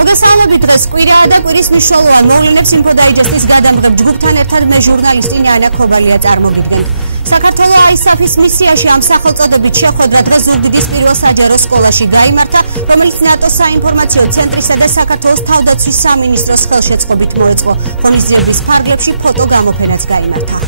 მოგესალმებით დღეს კვირაა და კვირის მნიშვნელოვან მოვლენებს ინფოდაიჯესტის გადამღებ ჯგუფთან ერთად მე ჟურნალისტი ნანა ქობალია წარმოგიდგენთ. საქართველოს ISAF-ის მისიაში ამ სახელწოდებით შეხვედრა დღეს ზუგდიდის პირველ საჯარო სკოლაში გაიმართა, რომელიც ნატოს საინფორმაციო ცენტრისა და საქართველოს თავდაცვის სამინისტროს ხელშეწყობით მოეწყო. ღონისძიების ფარგლებში ფოტო გამოფენაც გაიმართა.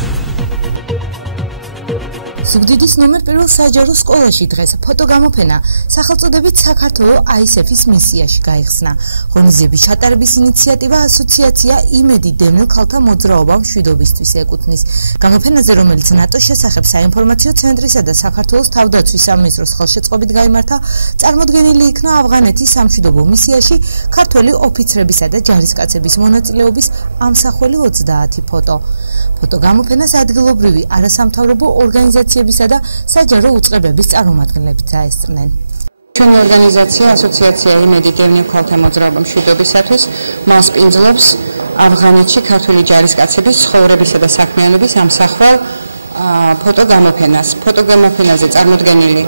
ზუგდიდის ნომერ პირველ საჯარო სკოლაში დღეს ფოტო გამოფენა სახელწოდებით საქართველოს ISAF-ის მისიაში გაიხსნა. ღონისძიების ჩატარების ინიციატივა ასოციაცია იმედი დევნილ ქალთა მოძრაობა მშვიდობისთვის ეკუთვნის. გამოფენაზე, რომელიც ნატოს შესახებ საინფორმაციო ცენტრისა და საქართველოს თავდაცვის სამინისტროს ხელშეწყობით გაიმართა, წარმოდგენილი იქნა ავღანეთის სამშვიდობო მისიაში ქართველი ოფიცრებისა და ჯარისკაცების მონაწილეობის ამსახველი 30 ფოტო. ფოტო გამოფენას ადგილობრივი არასამთავრობო ორგანიზაციებისა და საჯარო უწყებების წარმომადგენლები დაესწრნენ. ჩვენი ორგანიზაცია ასოციაცია იმედი დევნილ ქალთა მოძრაობა მშვიდობისათვის მასპინძლობს ავღანეთში ქართველი ჯარისკაცების ცხოვრებისა და საქმიანობის ამსახველ ფოტო გამოფენას. ფოტო გამოფენაზე წარმოდგენილი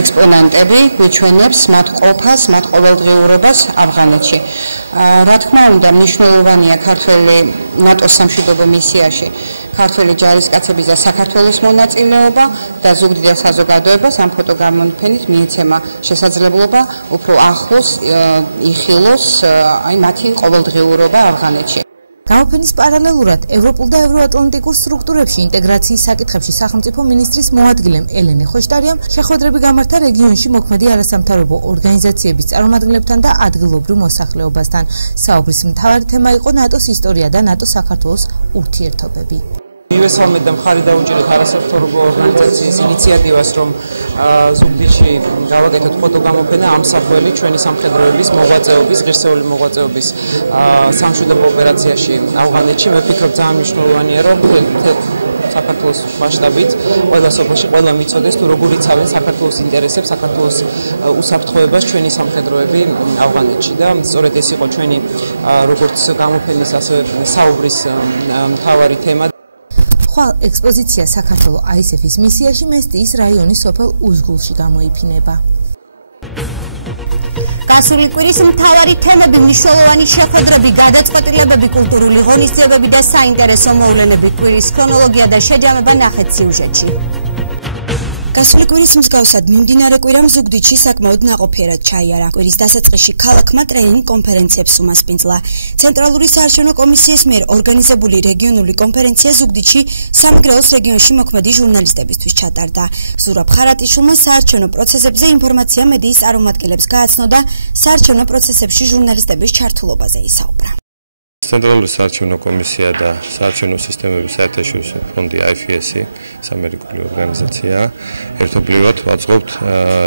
ექსპონანტები გვიჩვენებს მათ ყოფას, მათ ყოველდღიურობას ავღანეთში. რა თქმა უნდა, მნიშვნელოვანია ქართველი ნატოს სამშვიდობო მისიაში ქართველი ჯარისკაცების და საქართველოს მონაწილეობა და ზუგდიდელ საზოგადოებას ამ ფოტო გამოფენით მიეცემა შესაძლებლობა უფრო ახლოს იხილოს მათი ყოველდღიურობა ავღანეთში. გამოფენის პარალელურად ევროპულ და ევროატლანტიკურ სტრუქტურებში ინტეგრაციის საკითხებში სახელმწიფო მინისტრის მოადგილემ ელენე ხოშტარიამ შეხვედრები გამართა რეგიონში მოქმედი არასამთავრობო ორგანიზაციების წარმომადგენლებთან და ადგილობრივ მოსახლეობასთან. საუბრის მთავარი თემა იყო ნატოს ისტორია და ნატო-საქართველოს ურთიერთობები. მივესალმეთ და მხარი დაუჭირეთ არასამთავრობო ორგანიზაციის ინიციატივას, რომ ზუგდიდში გავაკეთოთ ფოტო გამოფენა ამსახველი ჩვენი სამხედროების მოღვაწეობის, ღირსეული მოღვაწეობის სამშვიდობო ოპერაციაში ავღანეთში. მე ვფიქრობ, ძალიან მნიშვნელოვანია, რომ საქართველოს მასშტაბით ყველა სოფელში ყველა მიცოდეს თუ როგორ იცავენ საქართველოს ინტერესებს, საქართველოს უსაფრთხოებას ჩვენი სამხედროები ავღანეთში და სწორედ ეს იყო ჩვენი როგორც გამოფენის ასევე საუბრის მთავარი თემა. ხვალ ექსპოზიცია საქართველოს ISAF-ის მისიაში მესტიის რაიონის სოფელ უზგულში გამოიფინება. გასული კვირის მთავარი თემები, მნიშვნელოვანი შეხვედრები, გადაწყვეტილებები, კულტურული ღონისძიებები და საინტერესო მოვლენები. კვირის ქრონოლოგია და შეჯამება ნახეთ სიუჟეტში. გასული კვირის მსგავსად მიმდინარე კვირამ ზუგდიდში საკმაოდ ნაყოფიერად ჩაიარა. კვირის დასაწყისში ქალაქმა ტრენინგ-კონფერენციებს უმასპინძლა. ცენტრალური საარჩევნო კომისიის მიერ ორგანიზებული რეგიონული კონფერენცია ზუგდიდში სამეგრელოს რეგიონში მოქმედი ჟურნალისტებისთვის ჩატარდა. ზურაბ ხარატიშვილმა საარჩევნო პროცესებზე ინფორმაცია მედიის წარმომადგენლებს გააცნო და საარჩევნო პროცესებში ჟურნალისტების ჩართულობაზე ისაუბრა. ცენტრალური საარჩევნო კომისია და საარჩევნო სისტემების საერთაშორისო ფონდი IFS-ი, სამერიკული ორგანიზაცია, ერთობლივად ვაწყობთ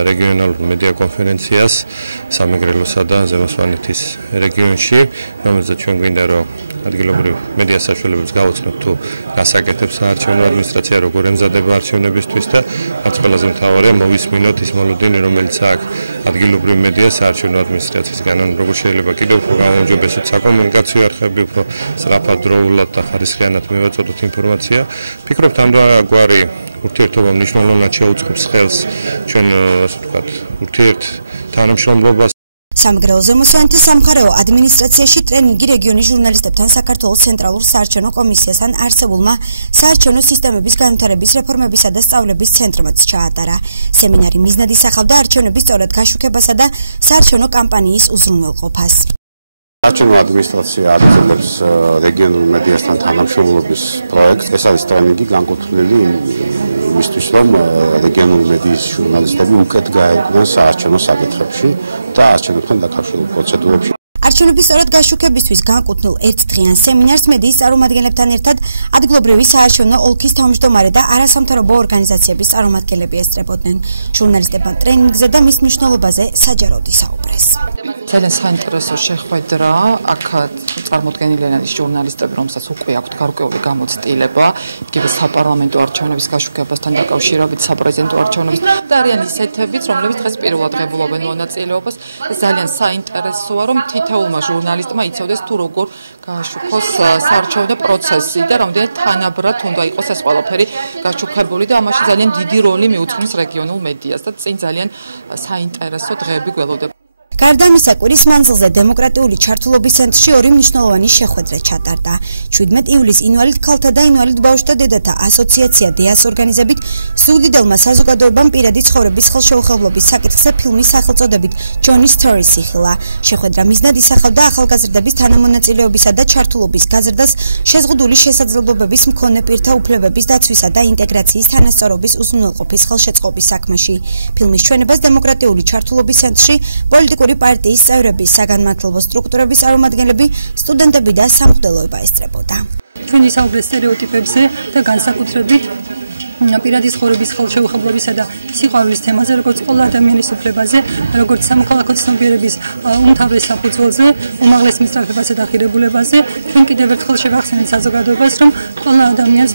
რეგიონალურ მედია კონფერენციას სამეგრელოსა და ზემო სვანეთის რეგიონში, რომელზეც ჩვენ გვინდა რომ ადგილობრივ მედია საშუალებებს გავაცნობთ თუ გასაკეთებს საარჩევნო ადმინისტრაცია, როგორ ემზადება არჩევნებისთვის და რაც ყველაზე მთავარია, მოვისმინოთ ის მოლოდინი, რომელიც აქ ადგილობრივ მედია საარჩევნო ადმინისტრაციისგან, როგორ შეიძლება კიდევ უფრო გამოუმჯობესოთ საკომუნიკაციო არხები, უფრო სწრაფად, დროულად და ხარისხიანად მივაწოდოთ ინფორმაცია. ვფიქრობ, ამდღარი ურთიერთობა მნიშვნელოვნად შეუწყობს ხელს ჩვენ, ასე ვთქვათ, ურთიერთ თანამშრომლობას. სამეგრელოს ზემო სვანეთის სამხარეო ადმინისტრაციაში ტრენინგი რეგიონის ჟურნალისტებთან საქართველოს ცენტრალურ საარჩევნო კომისიასთან არსებულმა საარჩევნო სისტემების განვითარების რეფორმებისა და სწავლების ცენტრმაც ჩაატარა. სემინარი მიზნად ისახავდა არჩევნების სწორად გაშუქებასა და საარჩევნო კამპანიის უზრუნველყოფას. საარჩევნო ადმინისტრაცია აგრძელებს რეგიონულ მედიასთან თანამშრომლობის პროექტს. ეს არის ტრენინგი განკუთვნილი იმისთვის, რომ რეგიონული მედიის ჟურნალისტები უკეთ გაერკვნენ საარჩევნო საკითხებში და არჩევნებთან დაკავშირებულ პროცედურებში. არჩევნების სწორად გაშუქებისთვის განკუთვნილ ერთდღიან სემინარს მედიის წარმომადგენლებთან ერთად ადგილობრივი საარჩევნო ოლქის თავმჯდომარე და არასამთავრობო ორგანიზაციების წარმომადგენლები ესწრებოდნენ. ჟურნალისტებმა ტრენინგზე და მის მნიშვნელობაზე საჯაროდ ისაუბრეს. ძალიან საინტერესო შეხვედრა, აქ წარმოდგენილია ის ჟურნალისტები, რომელსაც უკვე აქვთ გარკვეული გამოცდილება, იგივე საპარლამენტო არჩევნების გაშუქებასთან დაკავშირებით, საპრეზიდენტო არჩევნების და არიან ისეთებიც, რომლებიც დღეს პირველად ღებულობენ მონაწილეობას. ეს ძალიან საინტერესოა, რომ თითოეულმა ჟურნალისტმა იცოდეს თუ როგორ გააშუქოს საარჩევნო პროცესი და რამდენად თანაბრად უნდა იყოს ეს ყველაფერი გაშუქებული და ამაში ძალიან დიდი როლი მიუძღვნის რეგიონულ მედიას და წინ ძალიან საინტერესო დღეები გველოდება. გარდა ამისა, კვირის მანძილზე დემოკრატიული ჩართულობის ცენტრში ორი მნიშვნელოვანი შეხვედრა ჩატარდა. 17 ივლისს ინვალიდ ქალთა და ინვალიდ ბავშვთა დედათა ასოციაცია დეას ორგანიზებით ზუგდიდელმა საზოგადოებამ პირადი ცხოვრების ხელშეუხებლობის საკითხზე ფილმის სახელწოდებით ჯონის სტორის იხილა. შეხვედრა მიზნად ისახავდა ახალგაზრდების თანამონაწილეობისა და ჩართულობის გაზრდას, შეზღუდული შესაძლებლობების მქონე პირთა უფლებების დაცვისა და ინტეგრაციის თანასწორობის უზრუნველყოფის ხელშეწყობის საქმეში. ფილმის ჩვენებას დემოკრატიული ჩართულობის ცენტრში პოლიტიკური პარტიის წევრები, საგანმანათლებლო სტრუქტურების წარმომადგენლები, სტუდენტები და სამღვდელოება ესწრებოდა. ჩვენ ვისაუბრეთ სტერეოტიპებზე და განსაკუთრებით პირადი ცხოვრების ხელშეუხებლობისა და სიყვარულის თემაზე, როგორც ყველა ადამიანის უფლებაზე, როგორც სამოქალაქო ცნობიერების უმთავრეს საფუძველზე, უმაღლეს მისწრაფებაზე და ღირებულებაზე. ჩვენ კიდევ ერთხელ შევახსენეთ საზოგადოებას, რომ ყველა ადამიანს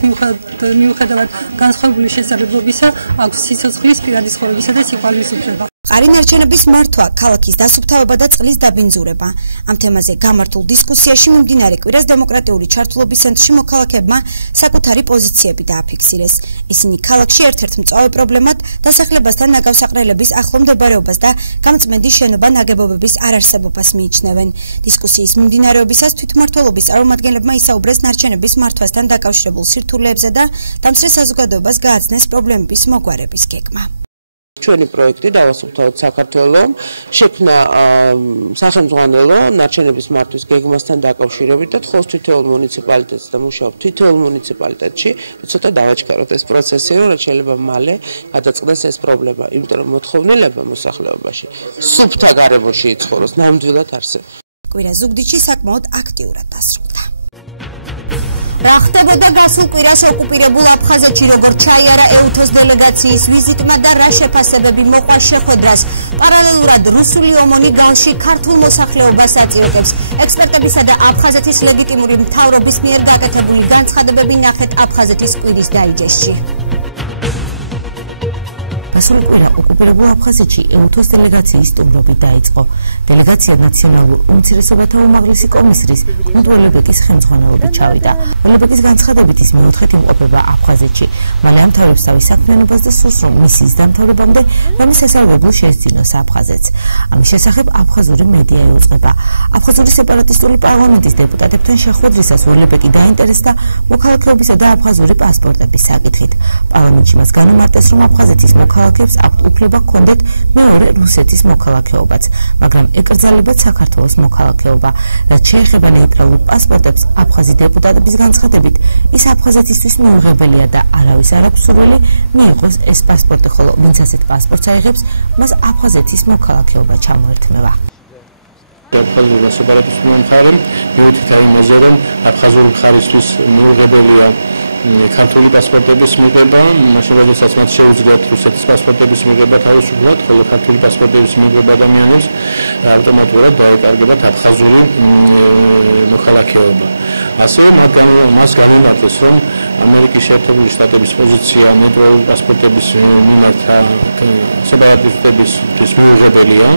მიუხედავად განსხვავებული შესაძლებლობისა აქვს სიცოცხლის, პირადი ცხოვრებისა და სიყვარულის უფლება. მყარი ნარჩენების მართვა, ქალაქის დასუფთავება და წყლის დაბინძურება. ამ თემაზე გამართულ დისკუსიაში მიმდინარე კვირას დემოკრატიული ჩართულობის ცენტრში მოქალაქეებმა საკუთარი პოზიციები დააფიქსირეს. ისინი ქალაქში ერთ-ერთ მწვავე პრობლემად დასახლებასთან ნაგავსაყრელების ახლო მდებარეობას და გამწმენდი შენობა ნაგებობების არარსებობას მიიჩნევენ. დისკუსიის მიმდინარეობისას თვითმმართველობის წარმომადგენლებმა ისაუბრეს ნარჩენების მართვასთან დაკავშირებულ სირთულეებზე და დამსწრე საზოგადოებას გააცნეს პრობლემების მოგვარების გეგმა. ჩვენი პროექტი დავასუფთავოთ საქართველოს შექმნა სახელმძღვანელო ნარჩენების მართვის გეგმასთან დაკავშირებით და თხოვს თითოეულ მუნიციპალიტეტს და მუშაობ თითოეულ მუნიციპალიტეტში ცოტა დავაჩქაროთ ეს პროცესი, რომ რაც შეიძლება მალე გადაწყდეს ეს პრობლემა, იმიტომ რომ მოთხოვნილება მოსახლეობაში სუფთა გარემოში იცხოვროს ნამდვილად არსებობს. კვირა ზუგდიდში საკმაოდ აქტიურად დასრულდა. რა ხდებოდა გასულ კვირას ოკუპირებულ აფხაზეთში, როგორც ჩაიარა ეუთოს დელეგაციის ვიზიტმა და რა შეფასებები მოყვა შეხვედრას. პარალელურად რუსული ომონი გალში ქართულ მოსახლეობას აწიოკებს. ექსპერტებისა და აფხაზეთის ლეგიტიმური მთავრობის მიერ გაკეთებული განცხადებები ნახეთ აფხაზეთის კვირის დაიჯესტში. გასული კვირა ოკუპირებულ აფხაზეთში ეუთოს დელეგაციის სტუმრობით დაიწყო. დელეგაცია ნაციონალურ უმცირესობათა უმაღლესი კომისრის კნუდ ვოლებეკის ხელმძღვანელობით ჩავიდა. ვოლებეკის განცხადებით ის მეოთხედი იმყოფება აფხაზეთში. მალე ამთავრებს თავის საქმიანობას და სურს, რომ მისიის დამთავრებამდე რამე სასარგებლო შეესწინოს აფხაზეთს. ამის შესახებ აფხაზური მედია იუწყება. აფხაზური სეპარატისტული პარლამენტის დეპუტატებთან შეხვედრისას ვოლებეკი დაინტერესდა მოქალაქეობისა და აფხაზური პასპორტების საკითხით. პარლამენტში მას განუმარტეს, რომ აფხაზეთის მოქალაქეებს აქვთ უფლება ჰქონდეთ მეორე რუსეთის მოქალაქეობაც, მაგრამ ეკრძალებათ საქართველოს მოქალაქეობა. რაც შეეხება ნეიტრალურ პასპორტებს, აფხაზი დეპუტატების განცხადებით, ის აფხაზეთისთვის მიუღებელია და არავის არ აქვს სურვილი მიიღოს ეს პასპორტი, ხოლო ვინც ასეთ პასპორტს აიღებს, მას აფხაზეთის მოქალაქეობა ჩამოერთმევა. აფხაზურმა სეპარატისტულმა მხარემ მიუთითა იმაზე, რომ აფხაზური მხარისთვის მიუღებელია ქართული პასპორტების მიღება, მაშინ როდესაც მათ შეუძლიათ რუსეთის პასპორტების მიღება თავისუფლად, ხოლო ქართული პასპორტების მიღება ადამიანებს ავტომატურად დაეკარგებათ აფხაზური მოქალაქეობა. ასევე მას განუმარტეს, რომ ამერიკის შეერთებული შტატების პოზიცია ნეიტრალური პასპორტების მიმართ სეპარატისტების მიუღებელია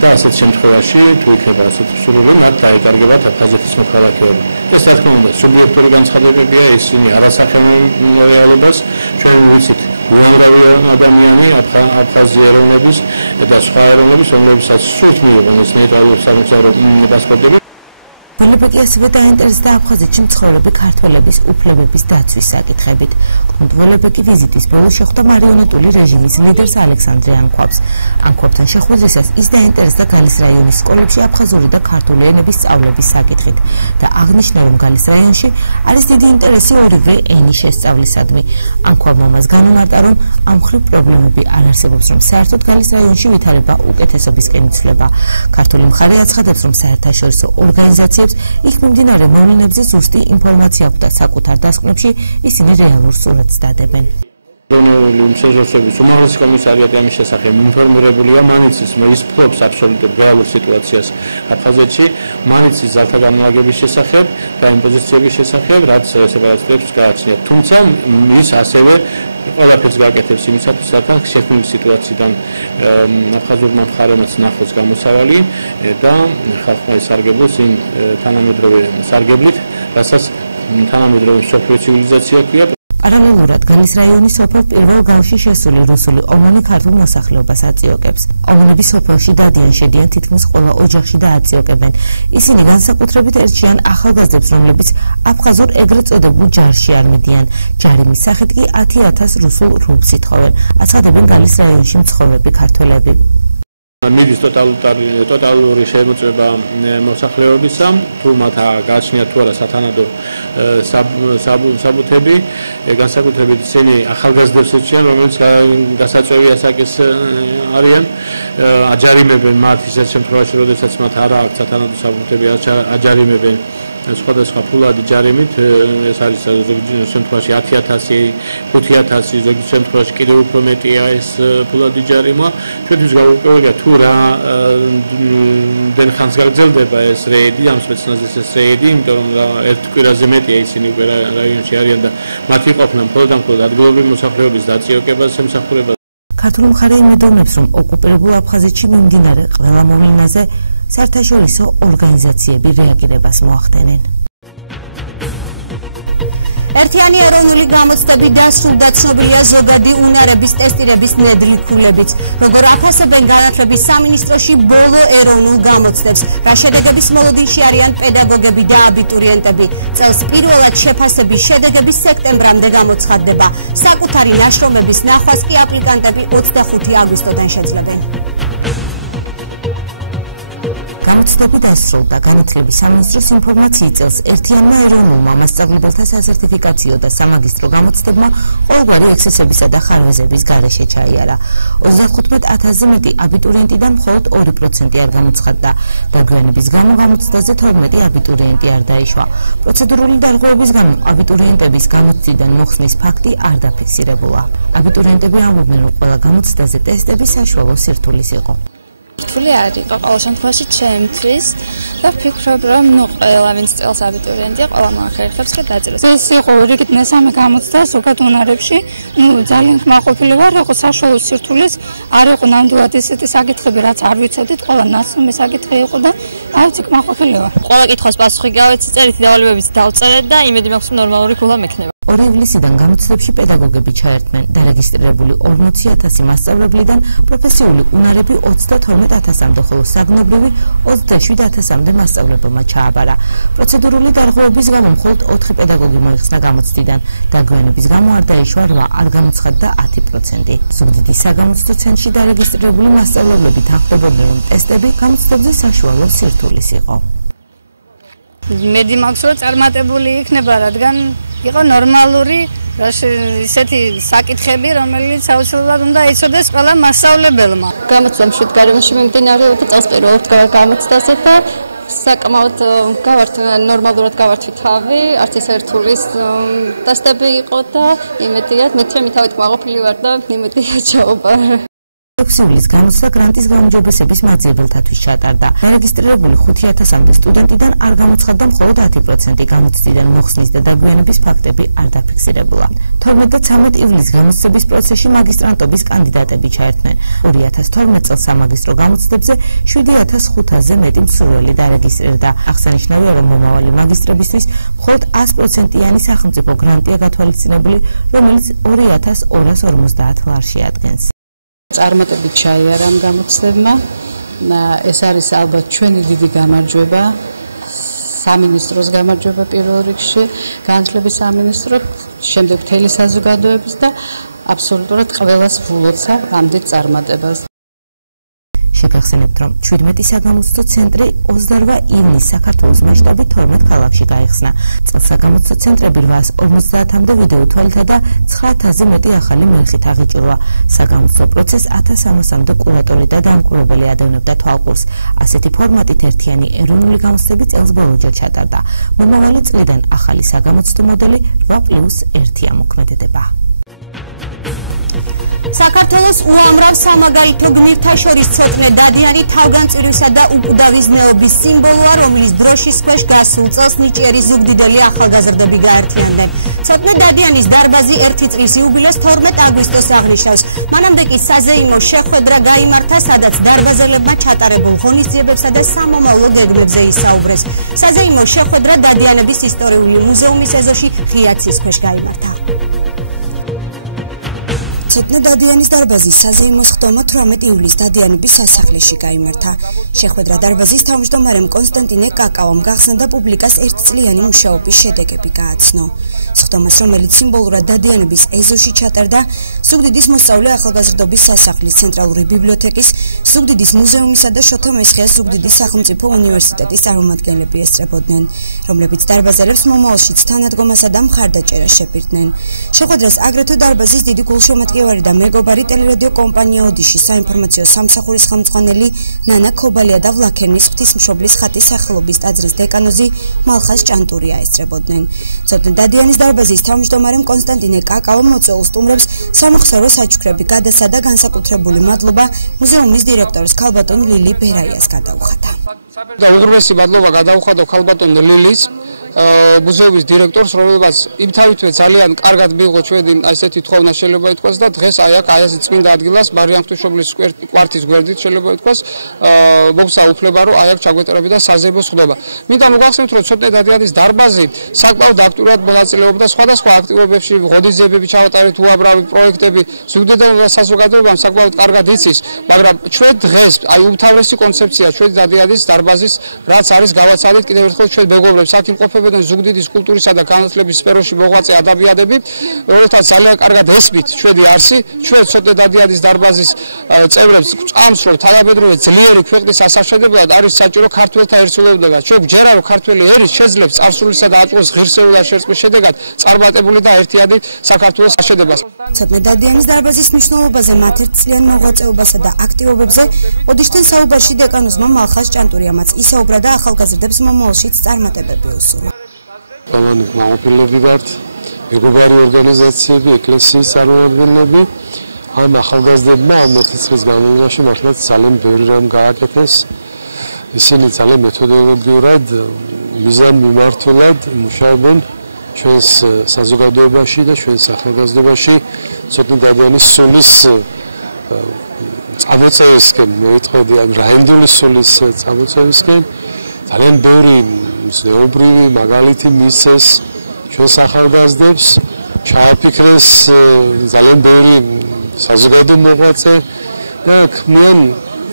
და ასეთ შემთხვევაში თუ იქნება ასეთი სურვილი, მათ დაეკარგებათ აფხაზეთის მოქალაქეობა. ეს რა თქმა უნდა სუბიექტური განცხადებებია, ისინი არ ასახებენ რეალობას. ჩვენ ვიცით უამრავი ადამიანი აფხაზი ეროვნების და სხვა ეროვნების, რომლებსაც სურთ მიიღონ ეს ნეიტრალური სამგზავრო პასპორტები. ვოლებეკი ასევე დაინტერესდა აფხაზეთში მცხოვრები ქართველების უფლებების დაცვის საკითხებით. კნუდ ვოლებეკი ვიზიტის ბოლოს შეხვდა მარიონეტული რეჟიმის ლიდერს ალექსანდრე ანქვაბს. ანქვაბთან შეხვედრისას ის დაინტერესდა გალის რაიონის სკოლებში აფხაზური და ქართული ენების სწავლების საკითხით და აღნიშნა, რომ გალის რაიონში არის დიდი ინტერესი ორივე ენის შესწავლისადმი. ანქვაბმა მას განუმარტა, რომ ამ მხრივ პრობლემები არ არსებობს, რომ საერთოდ გალის რაიონში ვითარება უკეთესობისკენ იცვლება. ქართული მხარე აცხადებს, რომ საერთაშორისო ორგანიზაციები იქ მიმდინარე მოვლენებზე ზუსტი ინფორმაცია აქვს და საკუთარ დასკვნებში ისინი რეალურ სურათს დადებენ. ეროვნული უმცირესობების უმაღლესი კომისარიატი ამის შესახებ ინფორმირებულია, მან იცის, ის ფლობს აბსოლუტურ რეალურ სიტუაციას აფხაზეთში, მან იცის ძალთა განლაგების შესახებ და იმ პოზიციების შესახებ, რაც სეპარატისტებს გააჩნიათ. თუმცა ის ასევე ყველაფერს გააკეთებს იმისათვის, რათა შექმნილი სიტუაციიდან აფხაზურმა მხარემაც ნახოს გამოსავალი და ხალხმა ისარგებლოს იმ თანამედროვე სარგებლით, რასაც თანამედროვე მსოფლიო ცივილიზაცია ქვია. პარალელურად გალის რაიონის სოფელ პირველ გალში შესული რუსული ომონი ქართულ მოსახლეობას აწიოკებს. ომონები სოფელში დადიან, შედიან თითქმის ყველა ოჯახში და აწიოკებენ. ისინი განსაკუთრებით ერჩიან ახალგაზრდებს, რომლებიც აფხაზურ ეგრეთ წოდებულ ჯარში არ მიდიან. ჯარიმის სახით კი 10,000 რუსულ რუბლს ითხოვენ. აცხადებენ გალის რაიონში მცხოვრები ქართველები. მიდის ტოტალური შემოწმება მოსახლეობისა, თუ მათ გააჩნიათ თუ არა სათანადო საბუთები, განსაკუთრებით ისინი ახალგაზრდებს ერჩიან, რომელიც გასაწვევი ასაკის არიან, აჯარიმებენ მათ ისეთ შემთხვევაში, როდესაც მათ არ აქვს სათანადო საბუთები, აჯარიმებენ სხვადასხვა ფულადი ჯარიმით, ეს არის ზოგი შემთხვევაში 10,000, 5,000, ზოგი შემთხვევაში კიდევ უფრო მეტია ეს ფულადი ჯარიმა. ჩვენთვის გაურკვეველია თუ რა დენ ხანს გაგრძელდება ეს რეიდი, ამ სპეცნაზის ეს რეიდი, იმიტომ რომ ერთ კვირაზე მეტია ისინი უკვე რაიონში არიან და მათი ყოფნა მხოლოდ ადგილობრივი მოსახლეობის დაწიოკებას ემსახურება. ქართული მხარე იმედოვნებს, რომ ოკუპირებულ აფხაზეთში მიმდინარე ყველა მოვლენაზე საერთაშორისო ორგანიზაციები რეაგირებას მოახდენენ. ერთიანი ეროვნული გამოცდები დასრულდა, ცნობილია ზოგადი უნარების ტესტირების ნედლი ქულებიც. როგორ აფასებენ განათლების სამინისტროში ბოლო ეროვნულ გამოცდებს, რა შედეგების მოლოდინში არიან პედაგოგები და აბიტურიენტები. წელს პირველად შეფასების შედეგები სექტემბრამდე გამოცხადდება. საკუთარი ნაშრომების ნახვას კი აპლიკანტები 25 აგვისტოდან შეძლებენ. გამოცდები დასრულდა. განათლების სამინისტროს ინფორმაციით წელს ერთიანმა ეროვნულმა მასწავლებელთა სასერტიფიკაციო და სამაგისტრო გამოცდებმა ყოველგვარი ექსესებისა და ხარვეზების გარეშე ჩაიარა. 35,000-ზე მეტი აბიტურიენტიდან მხოლოდ 2% არ გამოცხადდა. დაგვიანების გამო გამოცდაზე 12 აბიტურიენტი არ დაიშვა. პროცედურული დარღვევების გამო აბიტურიენტების გამოცდიდან მოხსნის ფაქტი არ დაფიქსირებულა. აბიტურიენტები ამბობდნენ, რომ ყველა გამოცდაზე ტესტები საშუალო სირთულის იყო. რთული არ იყო ყოველ შემთხვევაში ჩემთვის და ვფიქრობ, რომ ყველა ვინც წელს აბიტურიენტია, ყველა მოახერხებს და დაწეროს. ეს იყო რიგით მესამე გამოცდა ზოგად უნარებში. ძალიან კმაყოფილი ვარ, იყო საშუალო სირთულის, არ იყო ნამდვილად ესეთი საკითხები, რაც არ ვიცოდით, ყველა ნაცნობი საკითხი იყო და ავიცი კმაყოფილი ვარ. ყველა კითხვას პასუხი გავეცი, წერითი დავალებებიც დავწერეთ და იმედი მაქვს, რომ ნორმალური ქულა მექნება. 2 ივლისიდან გამოცდებში პედაგოგები ჩაერთნენ. დარეგისტრირებული 40,000 მასწავლებლიდან პროფესიული უნარები 32,000-მდე, ხოლო საგნობრივი 27,000-მდე მასწავლებელმა ჩააბარა. პროცედურული დარღვევების გამო მხოლოდ 4 პედაგოგი მოიხსნა გამოცდიდან. დაგვიანების გამო არ დაიშვა 8, არ გამოცხადდა 10%. ზუგდიდი საგამოცდო ცენტრში დარეგისტრირებული მასწავლებლები თანხმდებოდნენ, რომ ტესტები გამოცდებზე საშუალო სირთულის იყო. იმედი მაქვს, რომ წარმატებული იქნება, რადგან იყო ნორმალური ისეთი საკითხები, რომელიც აუცილებლად უნდა იცოდეს ყველა მასწავლებელმა. გამოცდა მშვიდ გარემოში მიმდინარეობდა წელს პირველად გამოცდაზე და საკმაოდ ნორმალურად გავართვით თავი, არც ისე რთულის ტესტები იყო და იმედია, მე თავით კმაყოფილი ვარ და იმედია ჩაობა. 6 ივლისს გამოცდა გრანტის გაუმჯობესების მაძიებელთათვის ჩატარდა. დარეგისტრირებული 5,000-მდე სტუდენტიდან არ გამოცხადდა მხოლოდ 10%, გამოცდიდან მოხსნის და დაგვიანების ფაქტები არ დაფიქსირებულა. 12 და 13 ივლისს გამოცდების პროცესში მაგისტრანტობის კანდიდატები ჩაერთნენ. 2012 წელს სამაგისტრო გამოცდებზე 7,500-ზე მეტი მსურველი დარეგისტრირდა. აღსანიშნავია, რომ მომავალი მაგისტრებისთვის მხოლოდ 100%-იანი სახელმწიფო გრანტია გათვალისწინებული, რომელიც 2,250 ლარში ადგენს. წარმატებით ჩაიარა ამ გამოცდებმა. ეს არის ალბათ ჩვენი დიდი გამარჯვება, სამინისტროს გამარჯვება პირველ რიგში, განათლების სამინისტრო, შემდეგ მთელი საზოგადოების და აბსოლუტურად ყველას ვულოცა ამდენ წარმატებას. შეგახსენებთ, რომ 17 საგამოცდო ცენტრი 28 ივნისს საქართველოს მასშტაბით 12 ქალაქში გაიხსნა. წელს საგამოცდო ცენტრები 850-მდე ვიდეო თვალითა და 9,000-ზე მეტი ახალი მერხით აღიჭურვა. საგამოცდო პროცესს 1300-მდე კურატორი და დამკვირვებელი ადევნებდა თვალყურს. ასეთი ფორმატით ერთიანი ეროვნული გამოცდები წელს ბოლოჯერ ჩატარდა. მომავალი წლიდან ახალი საგამოცდო მოდელი 8+1 ამოქმედდება. საქართველოს უამრავ სამაგალითო გმირთა შორის ცოტნე დადიანი თავგანწირვისა და უკვდავიზნეობის სიმბოლოა, რომელიც დროშის ქვეშ გასულ წელს ნიჭიერი ზუგდიდელი ახალგაზრდები გაერთიანდნენ. ცოტნე დადიანის დარბაზი 1 წლის იუბილეს 12 აგვისტოს აღნიშნავს. მანამდე კი საზეიმო შეხვედრა გაიმართა, სადაც დარბაზელებმა ჩატარებულ ღონისძიებებსა და სამომავლო გეგმებზე ისაუბრეს. საზეიმო შეხვედრა დადიანების ისტორიული მუზეუმის ეზოში ღია ცის ქვეშ გაიმართა. ცოტნე დადიანის დარბაზის საზეიმო სხდომა 18 ივლისს დადიანების სასახლეში გაიმართა. შეხვედრა დარბაზის თავმჯდომარემ კონსტანტინე კაკავამ გახსნა და პუბლიკას ერთწლიანი მუშაობის შედეგები გააცნო. სხდომას, რომელიც სიმბოლურად დადიანების ეზოში ჩატარდა, ზუგდიდის მოსწავლე ახალგაზრდობის სასახლის, ცენტრალური ბიბლიოთეკის, ზუგდიდის მუზეუმისა და შოთა მესხიას ზუგდიდის სახელმწიფო უნივერსიტეტის წარმომადგენლები ესწრებოდნენ, რომლებიც დარბაზელებს მომავალშიც თანადგომასა და მხარდაჭერას შეპირდნენ. შეხვედრას აგრეთვე დარბაზის დიდი გულშემატკივარი და მეგობარი ტელერადიო კომპანია ოდიშის საინფორმაციო სამსახურის ხელმძღვანელი ნანა ქობალია და ვლაქერნის ღვთისმშობლის ხატის სახელობის ტაძრის დეკანოზი მალხაზ ჭანტურია ესწრებოდნენ. ცოტნე დადიანის დარბაზის თავმჯდომარემ კონსტანტინე კაკავა მოწვეულ სტუმრებს სამახსოვრო საჩუქრები გადასცა და განსაკუთრებული მადლობა მუზეუმის დირექტორს ქალბატონ ლილი ბერაიას გადაუხადა. და უღრმესი მადლობა გადაუხადო ქალბატონ ლილის მუზეუმის დირექტორს, რომელმაც იმთავითვე ძალიან კარგად მიიღო ჩვენი ასეთი თხოვნა შეიძლება ითქვას და დღეს აი ასეთ წმინდა ადგილას მარიამ ღვთისმშობლის კვართის გვერდით შეიძლება ითქვას მოგცა უფლება რომ აი აქ ჩაგვეტარებინა საზეიმო სხდომა. მინდა მოგახსენოთ რომ ცოტნე დადიანის დარბაზი საკმაოდ აქტიურად მონაწილეობდა სხვადასხვა აქტივობებში, ღონისძიებები ჩავატარეთ, უამრავი პროექტები ზუგდიდელმა საზოგადოებამ საკმაოდ კარგად იცის, მაგრამ ჩვენ დღეს აი უმთავრესი კონცეფცია ჩვენი დადიანის დარბაზის რაც არის გავაცადეთ კიდევ ერთხელ ჩვენ მეგობრებს აქ იმყოფებიან ზუგდიდის კულტურისა და განათლების სფეროში მოღვაწე ადამიანები, რომელთაც ძალიან კარგად ესმით ჩვენი არსი, ჩვენ ცოტნე დადიანის დარბაზის წევრებს წამს რომ თანამედროვე ძლიერი ქვეყნის ასაშენებლად არის საჭირო ქართველთა ერთსულოვნება. ჩვენ გვჯერა რომ ქართველი ერი შეძლებს წარსულისა და აწმყოს ღირსეულად შერწყმის შედეგად წარმატებული და ერთიანი საქართველოს აშენებას. ცოტნე დადიანის დარბაზის მნიშვნელობაზე, მათ ერთწლიან მოღვაწეობასა და აქტივობებზე ოდიშთან საუბარში დეკანოზმა მალხაზ ჭანტურიამაც ისაუბრა და ახალგაზრდებს მომავალშიც წარმატებები უსურვა. ყველანი მაყოფილები ვართ, მეგობარი ორგანიზაციები, ეკლესიის წარმომადგენლები, ამ ახალგაზრდებმა ამ ერთი წლის განმავლობაში მართლაც ძალიან ბევრი რამ გააკეთეს. ისინი ძალიან მეთოდოლოგიურად, მიზანმიმართულად მუშაობენ ჩვენს საზოგადოებაში და ჩვენს ახალგაზრდობაში ცოტნე დადიანის სულის წამოწევისკენ, მე ვიტყოდი ამ რაინდული სულის წამოწევისკენ, ძალიან ბევრი ზნეობრივი მაგალითი მისცეს ჩვენს ახალგაზრდებს, ჩააფიქრეს ძალიან ბევრი საზოგადო მოღვაწე და ქმნიან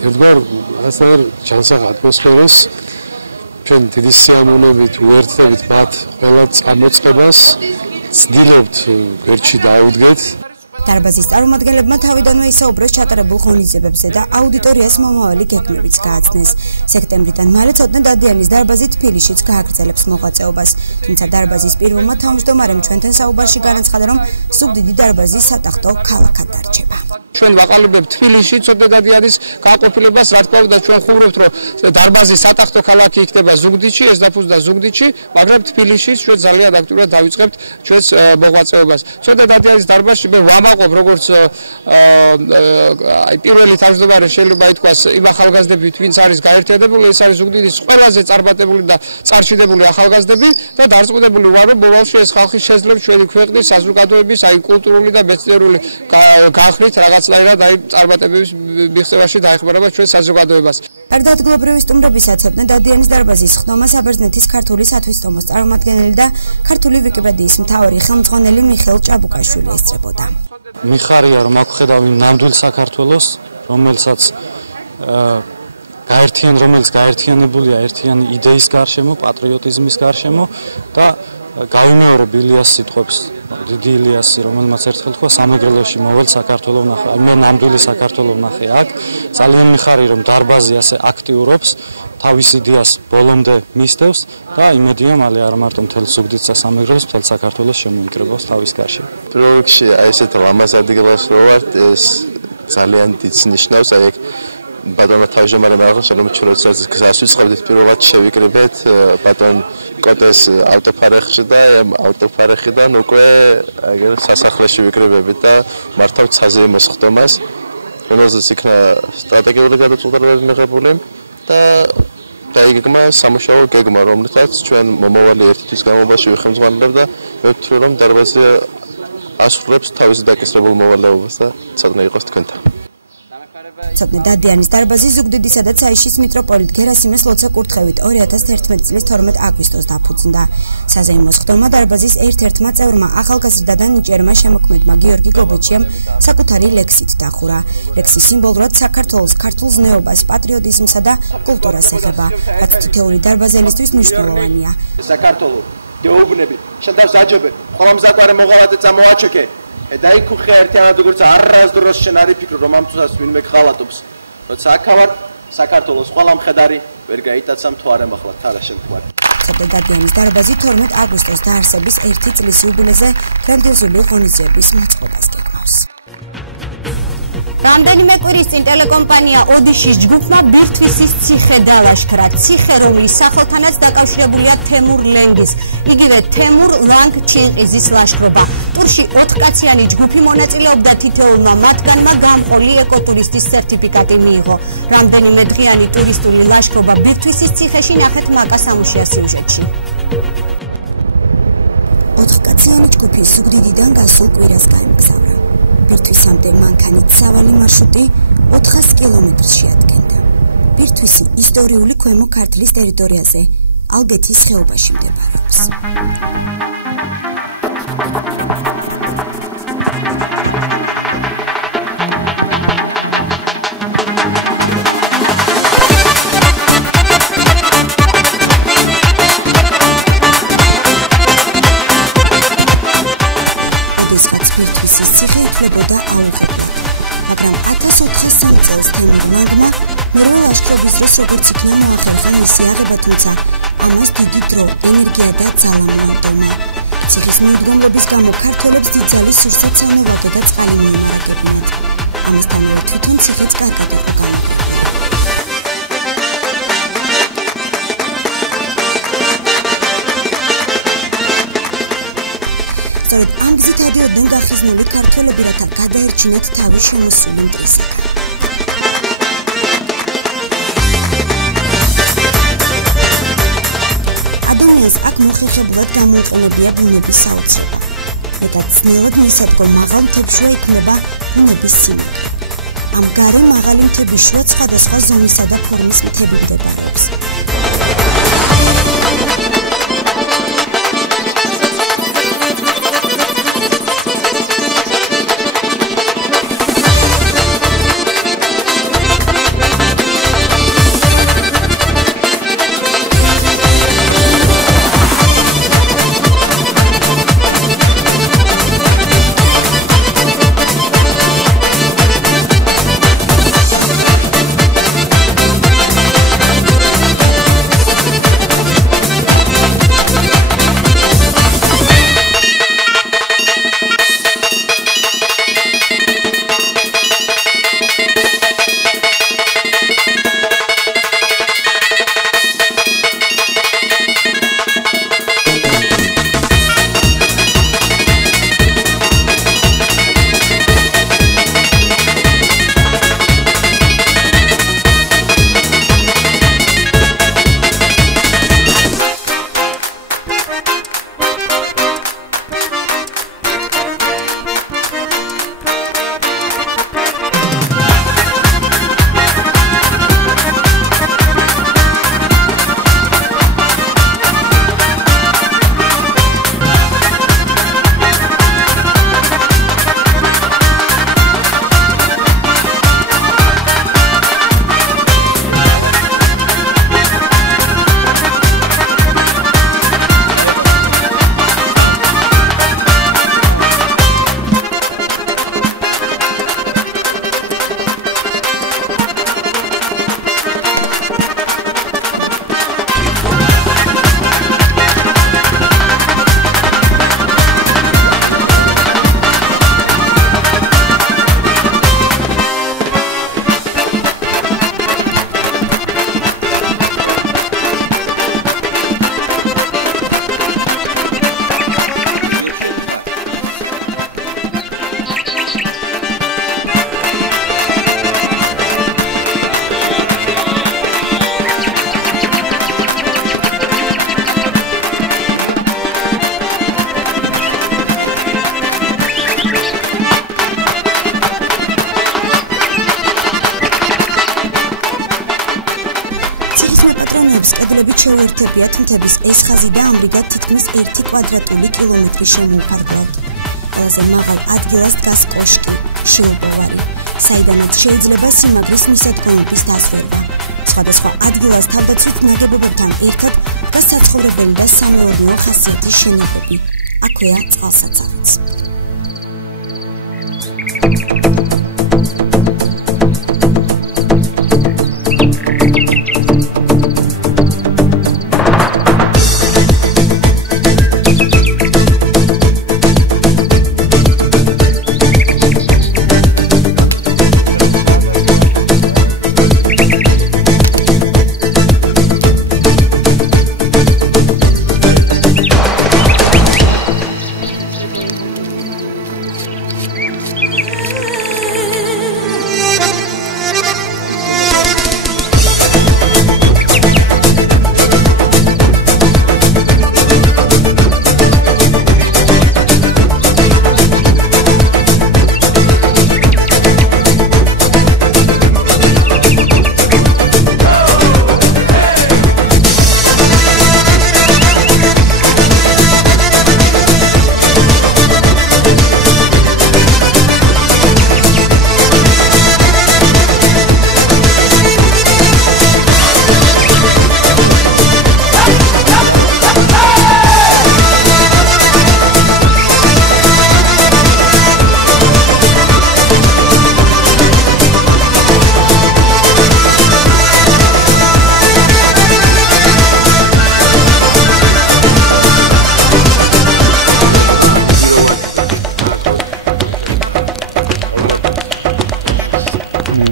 ერთგვარ რაღაცნაირ ჯანსაღ ატმოსფეროს. ჩვენ დიდი სიამოვნებით უერთდებით მათ ყველა წამოწყებას, ცდილობთ გვერდში დაუდგეთ. დარბაზის წარმომადგენლებმა თავიდანვე ისაუბრეს ჩატარებულ ღონისძიებებზე და აუდიტორიას მომავალი გეგმებიც გააცნეს. სექტემბრიდან მალე ცოტნე დადიანის დარბაზი თბილისშიც გააგრძელებს მოღვაწეობას. თუმცა დარბაზის პირველმა თავმჯდომარემ ჩვენთან საუბარში განაცხადა, რომ ზუგდიდი დარბაზის სატახტო ქალაქად დარჩება. ჩვენ ვაყალიბებთ თბილისში ცოტნე დადიანის განყოფილებას, რა თქმა უნდა ჩვენ ხუმრობთ, რომ დარბაზის სატახტო ქალაქი იქნება ზუგდიდში, ეს დაფუძნდა ზუგდიდში, მაგრამ თბილისში ჩვენ ძალიან აქტიურად დავიწყებთ ჩვენს მოღვაწეობას. ცოტნე დადიანის დარბაზში მე ვამაყობ როგორც აი პირველი თავმჯდომარე შეიძლება ითქვას იმ ახალგაზრდებით, ვინც არის გაერთიანებული, ეს არის ზუგდიდის ყველაზე წარმატებული და წარჩიდებული ახალგაზრდები და დარწმუნებული ვარ, რომ მომავალში ეს ხალხი შეძლებს ჩვენი ქვეყნის საზოგადოების აი კულტურული და მეცნიერული განხრით რაღაცნაირად აი წარმატებების მიღწევაში დაეხმარება ჩვენ საზოგადოებას. გარდა ადგილობრივი სტუმრებისა, ცოტნე დადიანის დარბაზის სხდომას საბერძნეთის ქართული სათვისტომოს წარმომადგენელი და ქართული ვიკიპედიის მთავარი ხელმძღვანელი მიხეილ ჭაბუკაშვილი ესწრებოდა. მიხარია რომ აქ ხედავ იმ ნამდვილ საქართველოს, რომელიც გაერთიანებულია ერთიანი იდეის გარშემო, პატრიოტიზმის გარშემო და გავიმეორებ ილიას სიტყვებს, დიდი ილიასი, რომელმაც ერთხელ თქვა სამეგრელოში მოვალ საქართველოს ვნახე, მე ნამდვილი საქართველოს ვნახე აქ. ძალიან მიხარია რომ დარბაზი ასე აქტიურობს, თავის იდეას ბოლომდე მისდევს და იმედია მალე არ მარტო მთელ ზუგდიდს და სამეგრელოს, მთელ საქართველოს შემოიკრიბოს თავის გარშემო. პირველ რიგში აი ესეთ ლამაზ ადგილას რო ვართ, ეს ძალიან დიდს ნიშნავს, აი ეგ ბატონმა თავმჯდომარემ აღნიშნა რომ როდესაც გზას ვიწყებდით, პირველად შევიკრიბეთ ბატონ კოტეს ავტოფარეხში და ამ ავტოფარეხიდან უკვე აგერ სასახლეში ვიკრიბებით და მართავთ საზეიმო სხდომას, რომელზეც იქნა სტრატეგიული გადაწყვეტილებები მიღებული და დაიგეგმა სამუშაო გეგმა, რომლითაც ჩვენ მომავალი ერთი თვის განმავლობაში ვიხელმძღვანელებ და მე ვთვლი რომ დარბაზი ასრულებს თავისი დაკისრებულ მოვალეობას და ცოტნე იყოს თქვენთან. ცოტნე დადიანის დარბაზი ზუგდიდისა და ცაიშის მიტროპოლიტ გერასიმეს ლოცვა-კურთხევით 2011 წლის 12 აგვისტოს დაფუძნდა. საზეიმოს ხდომა დარბაზის ერთ-ერთმა წევრმა ახალგაზრდა და ნიჭიერმა შემოქმედმა გიორგი გობეჩიამ საკუთარი ლექსით დახურა. ლექსი სიმბოლურად საქართველოს ქართულ ზნეობას, პატრიოტიზმსა და კულტურას ეხება, რაც თითოეული დარბაზელისთვის მნიშვნელოვანია. საქართველო დეუბნები, შენდავს აჯობე, ხოლმე ზაკვარი მოღალატე წამოაჩეკე. დაიქუხე ერთიანად როგორც არასდროს შენ არ იფიქრო რომ ამ თვისას ვინმე გღალატობს. როცა აქავარ საქართველოს ყველა მხედარი ვერ გაიტაცამ თუ არ ემახლა თარა შემთხვევით. ცოტნე დადიანის დარბაზი 12 აგვისტოს დაარსების 1 წლის იუბილეზე გრანდიოზული ღონისძიების მოწყობას გეგმავს. რამდენიმე კვირის წინ ტელეკომპანია ოდიშის ჯგუფმა ბირთვისის ციხე დალაშქრა. ციხე, რომლის სახელთანაც დაკავშირებულია თემურ ლენგის, იგივე თემურ ლანგ ჩინყიზის ლაშქრობა. ტურში 4 კაციანი ჯგუფი მონაწილეობდა, თითოეულმა მათგანმა გამყოლი ეკოტურისტის სერტიფიკატი მიიღო. რამდენიმე დღიანი ტურისტული ლაშქრობა ბირთვისის ციხეში ნახეთ მაკა სამუშია სიუჟეტში. 4 კაციანი ჯგუფი ზუგდიდიდან გასულ კვირას გაემგზავრა. ბირთვისამდე მანქანით სავალი მარშრუტი 400 კილომეტრს შეადგენდა. ბირთვისი ისტორიული ქვემო ქართლის ტერიტორიაზე, ალგეთის ხეობაში მდებარეობს. შესაძ ბირთვისის ციხე ითვლებოდა აუღებლად, მაგრამ 1403 წელს თემურ ლანგმა მერვე ლაშქრობის დროს როგორც იქნა მოახერხა მისი აღება, თუმცა ამას დიდი დრო, ენერგია და ძალა მოანდომა. ციხის მიუდგომლობის გამო ქართველებს დიდძალი სურსათსავნო ვაგე და წყალი მოემარაგებინათ. ამასთანავე თვითონ ციხეც კარგად იყო გამაგრებული. სწორედ ამ გზით ადიოდნენ გახიზნული ქართველები, რათა გადაერჩინათ თავის შემოსული მტრისაგან. ადამიანს აქ მოხერხებულად გამოუყენებია ბუნების საოცრება. მეტად ძნელად მისადგომ მაღალ მთებშუა იქმნება ბუნების სიმაგრე. ამ გარე მაღალი მთების შუა სხვადასხვა ზომისა და ფორმის მთები მდებარეობს. კრონოების კედლებით შეუერთებიათ მთების ეს ხაზი და ამრიგად თითქმის 1 კვადრატული კილომეტრი შემოუფარგლავთ. ყველაზე მაღალ ადგილას დგას კოშკი, შეუპოვარი, საიდანაც შეიძლება სიმაგრის მისადგომების დაზვერვა. სხვადასხვა ადგილას თავდაცვით ნაგებობებთან ერთად დგას საცხოვრებელი და სამეურნეო ხასიათის შენობები. აქვეა წყალსაცავიც.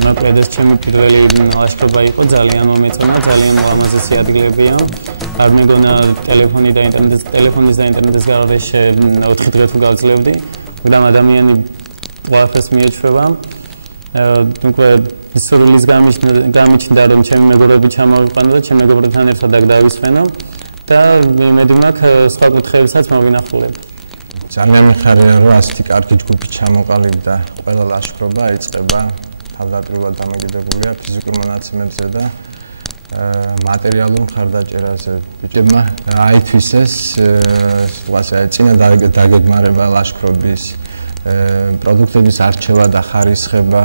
მოკლედ ეს ჩემი პირველი ლაშქრობა იყო, ძალიან მომეწონა, ძალიან უამაზესი ადგილებია. არ მეგონა ტელეფონის და ინტერნეტის გარეშე 4 დღე თუ გავძლევდი, მაგრამ ადამიანი ყველაფერს მიეჩვევა. უკვე სურვილის გამიჩნდა, რომ ჩემი მეგობრები ჩამოვიყვანო და ჩემ მეგობრებთან ერთად აქ დავისვენო და იმედი მაქვს სხვა კუთხეებსაც მოვინახულებ. ძალიან მიხარია, რომ ასეთი კარგი ჯგუფი ჩამოყალიბდა. ყველა ლაშქრობა იწყება თავდაპირველად დამოკიდებულია ფიზიკურ მონაცემებზე და მატერიალურ მხარდაჭერაზე. ბიჭებმა აითვისეს წინა დაგეგმარება ლაშქრობის, პროდუქტების არჩევა და ხარისხება,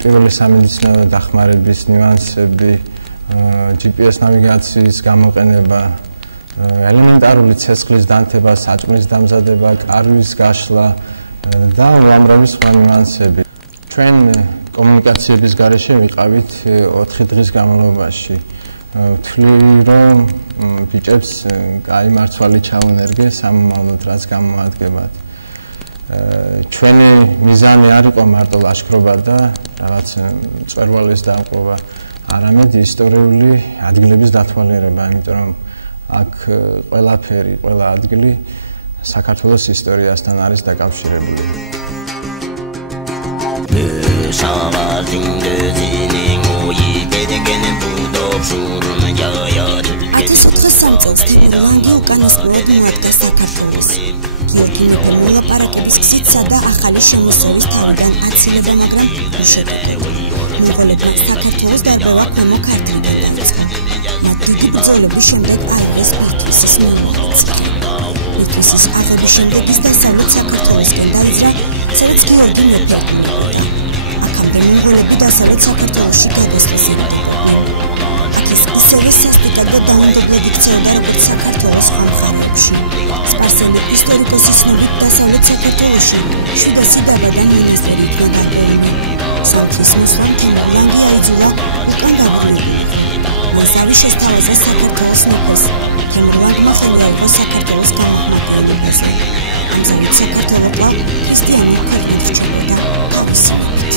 პირველი სამედიცინო დახმარების ნიუანსები, GPS ნავიგაციის გამოყენება, ელემენტარული ცეცხლის დანთება, საჭმლის დამზადება, კარვის გაშლა და უამრავი სხვა ნიუანსები. ჩვენ კომუნიკაციების გარეშე ვიყავით 4 დღის განმავლობაში. ვთვლი, რომ ბიჭებს კაი მარცვალი ჩაუნერგე სამომავლოდ, რაც გამოადგებათ. ჩვენი მიზანი არ იყო მარტო ლაშქრობა და რაღაც მწვერვალის დამყრობა, არამედ ისტორიული ადგილების დათვალიერება, იმიტომ რომ აქ ყველაფერი, ყველა ადგილი საქართველოს ისტორიასთან არის დაკავშირებული. 1403 წელს თემურ ლანგი უკანასკნელად მოადგა საქართველოს. გიორგი მეფე მოლაპარაკების გზით სადა ახალი შემოსევის თავიდან აცილება, მაგრამ უშედეგო. მონღოლებმა საქართველოს დარბევა ქვემო ქართლიდან დაიწყო. მათ დიდი ბრძოლების შემდეგ აიღეს ბირთვისის მუნიციპალიტეტი. ბირთვისის აღების შემდეგ ის დასავლეთ საქართველოსკენ დაიძრა, სადაც გიორგი მეფე ეკმებოდა. აქამდე მონღოლები დასავლეთ საქართველოში გადასვლას ერიდებოდნენ. აქ ის ისევე სასტიკად და დაუნდობლად იქცეოდა, როგორც საქართველოს სხვა მხარეებში. სპარსელი ისტორიკოსის ცნობით დასავლეთ საქართველოში 700 დაბა და მონასტერი იქნა დარბეული. სამთის მოსვლამ თემურ ლანგი აიძულა უკან გაბრუნებულიყო. მან ზავი შესთავაზა საქართველოს მეფეს. თემურ ლანგმა ხელი აიღო საქართველოს გამაჰმადიანებაზე. ამ ზავით საქართველო კვლავ ქრისტიანულ ქვეყნად რჩებოდა თავისი მობით.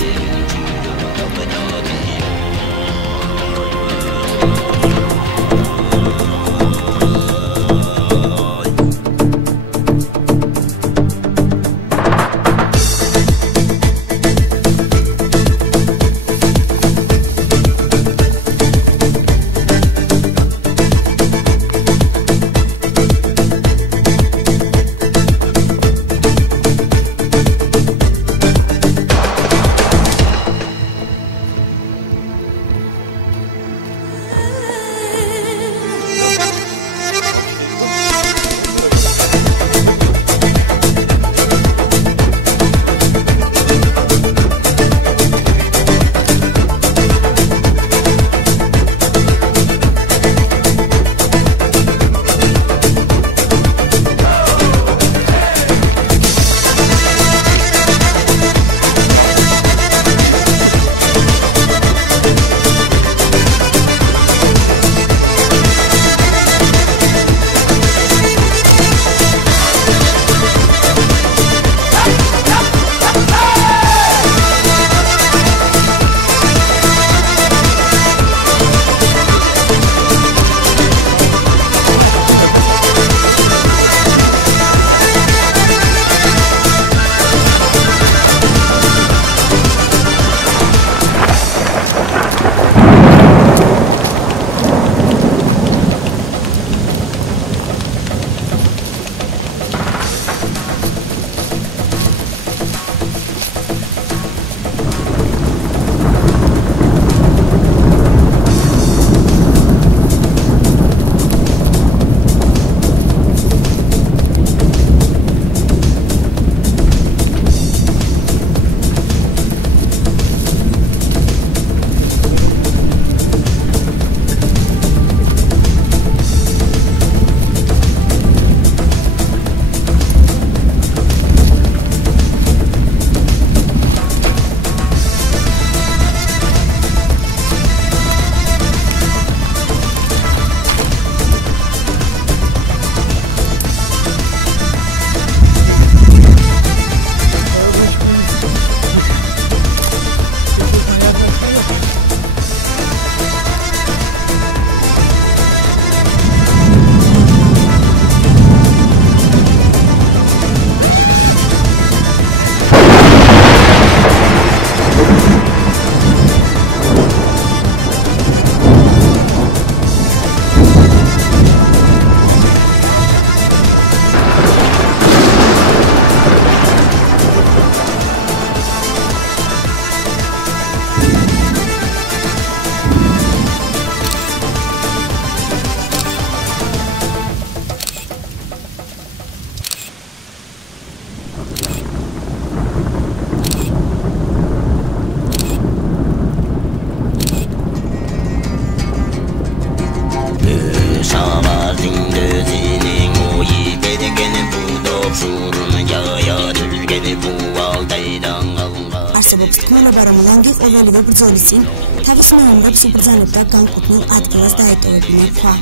არსებობს თქმულება, რომ ლანგი ყოველივე ბრძოლის წინ თავის მეომრებს უბრძანებდა განკუთვნილ ადგილას დაეტოვებინა ქვა.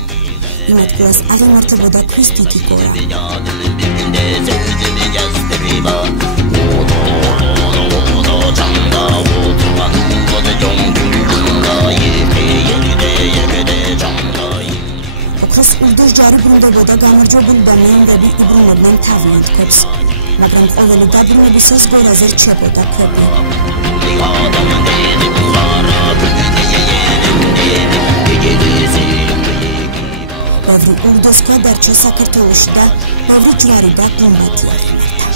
იმ ადგილას აღიმართებოდა ქვის დიდი გორა. ოქროს ურდოს ჯარი ბრუნდებოდა გამარჯვებული და მეომრები იბრუნებდნენ თავიანთ ქვებს. მაგრამ ყოველი დაბრუნებისას გორაზე რჩებოდა ქვები. ბევრი ურდოს ქვა დარჩა საქართველოში და ბევრი ჯვარი და გუმბათი აღიმართა.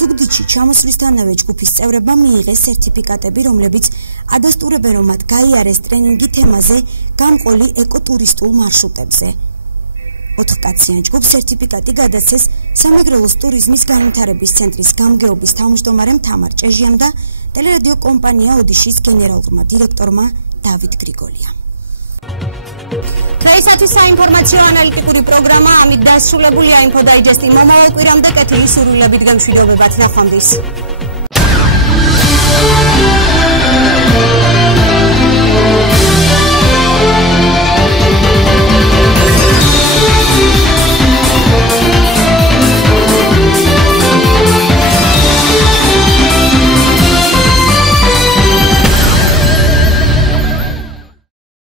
სუგდიდში ჩამოსვლისთანავე ჯგუფის წევრებმა მიიღეს სერტიფიკატები, რომლებიც ადასტურებენ, რომ მათ გაიარეს ტრენინგი თემაზე გამყოლი ეკოტურისტულ მარშრუტებზე. 4 კაციან ჯგუფს სერტიფიკატი გადასცეს სამეგრელოს ტურიზმის განვითარების ცენტრის გამგეობის თავმჯდომარემ თამარ ჭეჟიამ და ტელერადიო კომპანია ოდიშის გენერალურმა დირექტორმა დავით გრიგოლიამ. დღეისათვის საინფორმაციო ანალიტიკური პროგრამა ამით დასრულებულია. ინფო დაიჯესტი მომავალ კვირამდე კეთილი სურვილებით გემშვიდობებათ. ნახვამდის.